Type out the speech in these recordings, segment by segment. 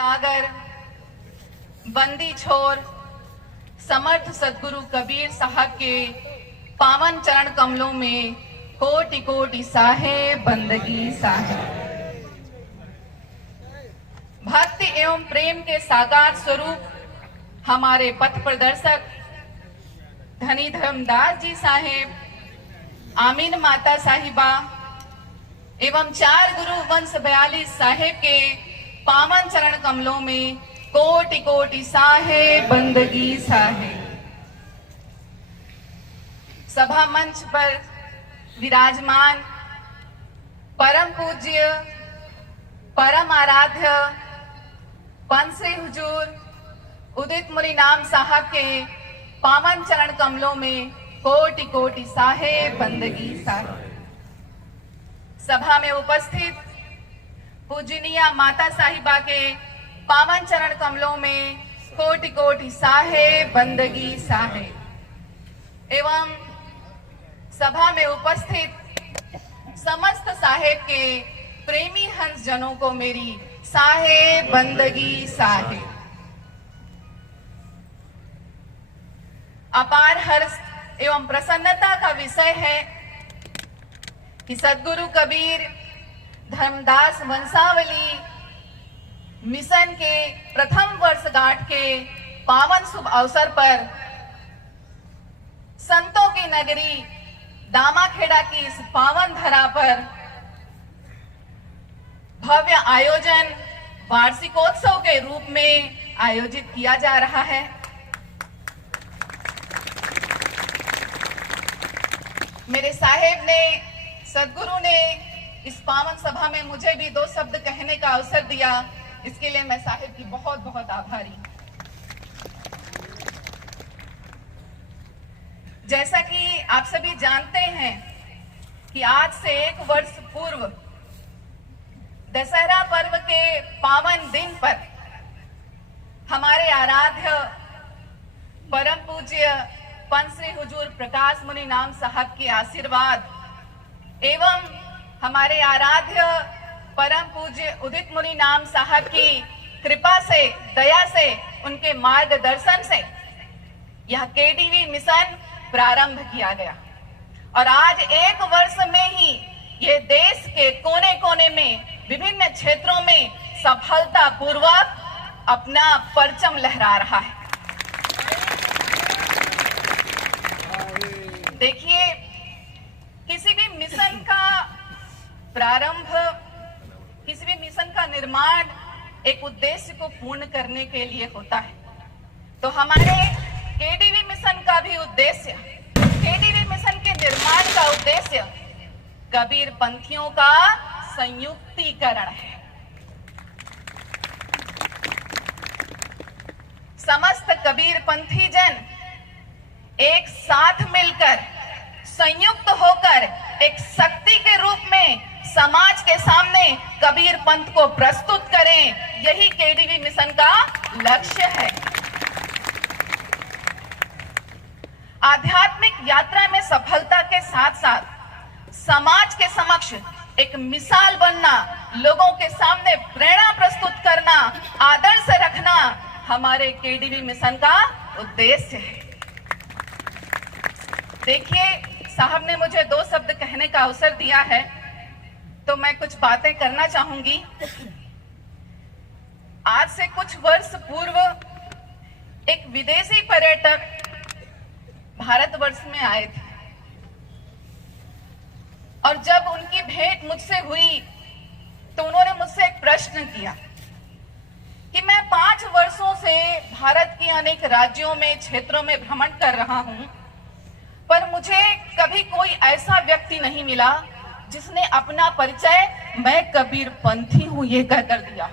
आगर बंदी छोर समर्थ सदगुरु कबीर साहब के पावन चरण कमलों में कोटि कोटि साहेब बंदगी साहेब। भक्ति एवं प्रेम के साकार स्वरूप हमारे पथ प्रदर्शक धनी धर्मदास जी साहेब, आमीन माता साहिबा एवं 4 गुरु वंश 42 साहेब के पावन चरण कमलों में कोटि कोटि साहेब बंदगी साहेब। सभा मंच पर विराजमान परम पूज्य परम आराध्य पंथ श्री हुजूर उदित मुनि नाम साहब के पावन चरण कमलों में कोटि कोटि साहेब बंदगी साहेब। सभा में उपस्थित पूजनीय माता साहिबा के पावन चरण कमलों में कोटि कोटि साहेब बंदगी साहेब एवं सभा में उपस्थित समस्त साहेब के प्रेमी हंस जनों को मेरी साहेब बंदगी साहेब। अपार हर्ष एवं प्रसन्नता का विषय है कि सदगुरु कबीर धर्मदास वंशावली मिशन के प्रथम वर्षगांठ के पावन शुभ अवसर पर संतों की नगरी दामाखेड़ा की इस पावन धरा पर भव्य आयोजन वार्षिकोत्सव के रूप में आयोजित किया जा रहा है। मेरे साहेब ने, सदगुरु ने इस पावन सभा में मुझे भी 2 शब्द कहने का अवसर दिया, इसके लिए मैं साहेब की बहुत बहुत आभारी। जैसा कि आप सभी जानते हैं कि आज से 1 वर्ष पूर्व दशहरा पर्व के पावन दिन पर हमारे आराध्य परम पूज्य पंथ श्री हुजूर प्रकाश मुनि नाम साहब के आशीर्वाद एवं हमारे आराध्य परम पूज्य उदित मुनि नाम साहब की कृपा से, दया से, उनके मार्गदर्शन से यह केडीवी मिशन प्रारंभ किया गया और आज 1 वर्ष में ही ये देश के कोने कोने में विभिन्न क्षेत्रों में सफलता पूर्वक अपना परचम लहरा रहा है। देखिए, किसी भी मिशन का प्रारंभ, किसी भी मिशन का निर्माण एक उद्देश्य को पूर्ण करने के लिए होता है। तो हमारे केडीवी मिशन का भी उद्देश्य, केडीवी मिशन के निर्माण का उद्देश्य कबीर पंथियों का संयुक्तीकरण है। समस्त कबीर पंथी जन एक साथ मिलकर, संयुक्त होकर एक शक्ति के रूप में समाज के सामने कबीर पंथ को प्रस्तुत करें, यही केडीवी मिशन का लक्ष्य है। आध्यात्मिक यात्रा में सफलता के साथ साथ समाज के समक्ष एक मिसाल बनना, लोगों के सामने प्रेरणा प्रस्तुत करना, आदर्श रखना हमारे केडीवी मिशन का उद्देश्य है। देखिए, साहब ने मुझे 2 शब्द कहने का अवसर दिया है तो मैं कुछ बातें करना चाहूंगी। आज से कुछ वर्ष पूर्व एक विदेशी पर्यटक भारतवर्ष में आए थे और जब उनकी भेंट मुझसे हुई तो उन्होंने मुझसे एक प्रश्न किया कि मैं 5 वर्षों से भारत के अनेक राज्यों में, क्षेत्रों में भ्रमण कर रहा हूं, पर मुझे कभी कोई ऐसा व्यक्ति नहीं मिला जिसने अपना परिचय मैं कबीर पंथी हूं ये कहकर दिया।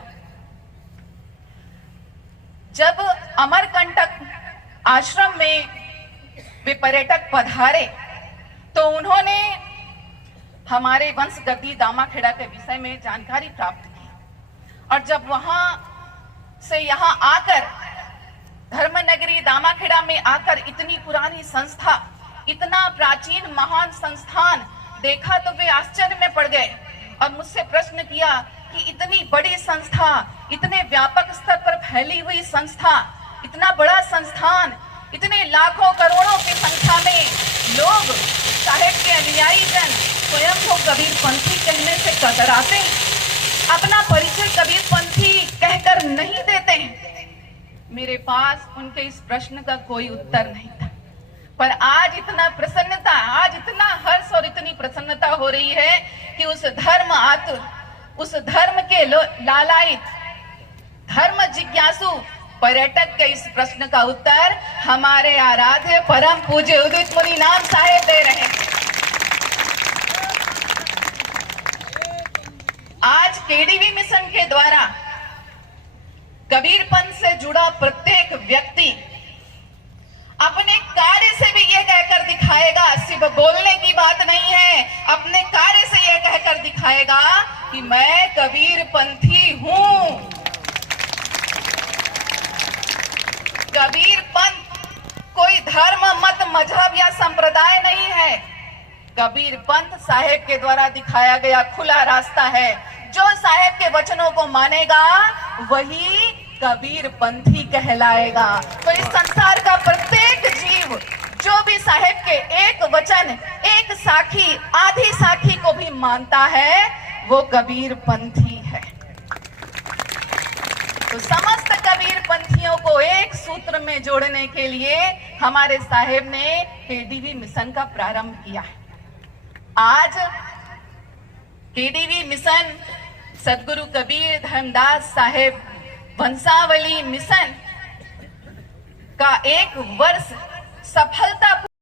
जब अमरकंटक आश्रम में वे पर्यटक पधारे तो उन्होंने हमारे वंश गद्दी दामाखेड़ा के विषय में जानकारी प्राप्त की और जब वहां से यहां आकर धर्मनगरी दामाखेड़ा में आकर इतनी पुरानी संस्था, इतना प्राचीन महान संस्थान देखा तो वे आश्चर्य में पड़ गए और मुझसे प्रश्न किया कि इतनी बड़ी संस्था, इतने व्यापक स्तर पर फैली हुई संस्था, इतना बड़ा संस्थान, इतने लाखों करोड़ों की संख्या में लोग साहेब के अनुयायी जन स्वयं को कबीरपंथी कहने से कतराते हैं, अपना परिचय कबीरपंथी कहकर नहीं देते हैं। मेरे पास उनके इस प्रश्न का कोई उत्तर नहीं था, पर आज इतना प्रसन्नता, आज इतना हर्ष और इतनी प्रसन्नता हो रही है कि उस धर्म आतुर, उस धर्म के लालायित, धर्म जिज्ञासु पर्यटक के इस प्रश्न का उत्तर हमारे आराध्य परम पूज्य उदित मुनि नाम साहेब दे रहे हैं। आज केडीवी मिशन के द्वारा कबीरपंथ से जुड़ा प्रत्येक व्यक्ति अपने कार्य से भी यह कहकर दिखाएगा, सिर्फ बोलने की बात नहीं है, अपने कार्य से यह कहकर दिखाएगा कि मैं कबीरपंथी हूं। कबीरपंथ कोई धर्म, मत, मजहब या संप्रदाय नहीं है। कबीरपंथ साहेब के द्वारा दिखाया गया खुला रास्ता है। जो साहेब के वचनों को मानेगा वही कबीरपंथी कहलाएगा। तो इस संसार का प्रत्येक जीव जो भी साहेब के एक वचन, एक साखी, आधी साखी को भी मानता है वो कबीरपंथी है। तो समस्त कबीरपंथियों को एक सूत्र में जोड़ने के लिए हमारे साहेब ने केडीवी मिशन का प्रारंभ किया है। आज केडीवी मिशन सदगुरु कबीर धर्मदास साहेब वंशावली मिशन का 1 वर्ष सफलता